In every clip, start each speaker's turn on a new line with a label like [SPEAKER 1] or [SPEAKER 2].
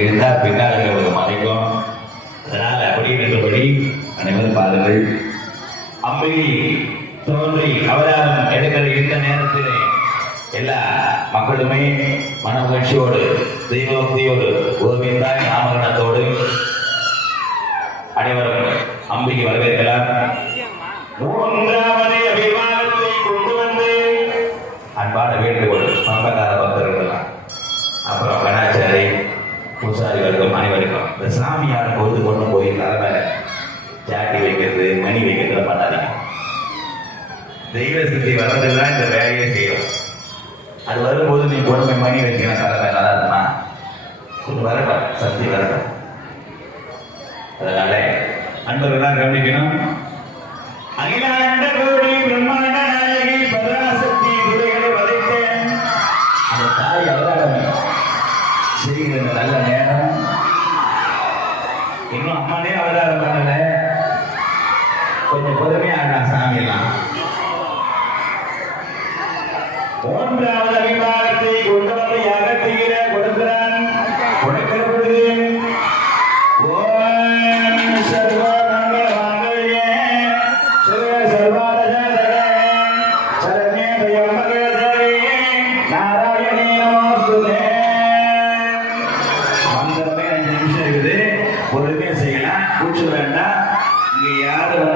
[SPEAKER 1] இருந்தால் பின்னால் இருக்கிறவங்க மறைக்கும் அதனால் அப்படின்றபடி அனைவரும் பாருங்கள். அம்பிகை தோன்றி அவதாரம் எடுக்கிற இந்த நேரத்திலே எல்லா மக்களுமே மன மகிழ்ச்சியோடு தெய்வபக்தியோடு கோவிந்தாய் நாமகரணத்தோடு அனைவரும் அம்பிகை வரவேற்கலாம். மூன்றாவது அபிமானத்தை கொண்டு வந்து அன்பான வேண்டுகோள் பம்பகார பூசாரிகளுக்கும் அனைவருக்கும் இந்த சாமியார் பொழுது கொண்டு போய் தலைமை ஜாட்டி வைக்கிறது மணி வைக்கிறது பண்ணாதீங்க. தெய்வ சித்தி வர்றதெல்லாம் இந்த வேலையை செய்யும். அது வரும்போது நீ கொண்டு போய் மணி வச்சுக்கணும் தலைமை நல்லா இருக்குமா? கொஞ்சம் வரட்டும் சக்தி வரட்டும். அதனால அன்பர்கள்லாம் கவனிக்கணும்.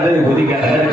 [SPEAKER 1] யாரும் குதிக்காத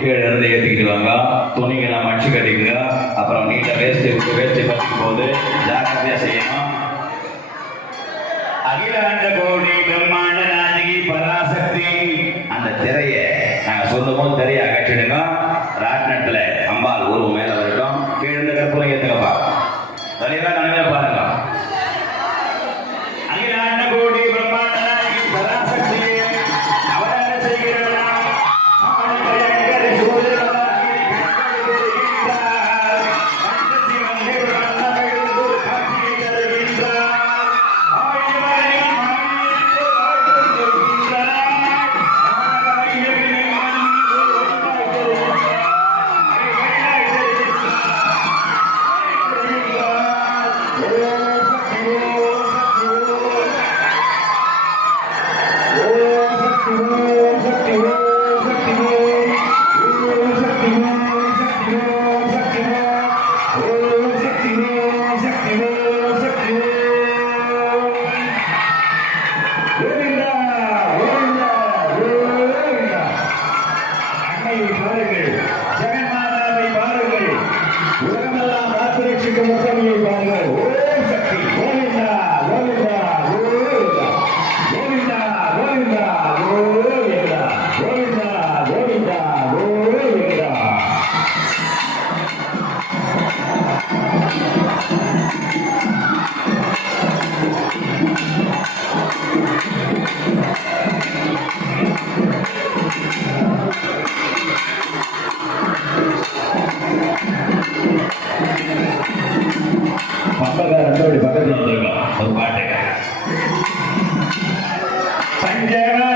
[SPEAKER 1] கீழே இருந்து ஏற்றிக்கிட்டு வாங்க துணிங்கெல்லாம் மடிச்சு கட்டிக்கங்க. அப்புறம் நீட்டாக வேஸ்ட்டு விட்டு வேஸ்ட்டு பார்க்கும் போது ஜாக்கிரதையாக செய்யணும். அகிலாண்ட கோடி பிரம்மாண்ட நாயகி பராசக்தி. அந்த திரையை நாங்கள் சொல்லும் போது திரையை அகற்றிடுங்க. ராட்னத்தில் ஜெகன்மாதாவை பாருங்கள் Riviera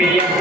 [SPEAKER 1] Media.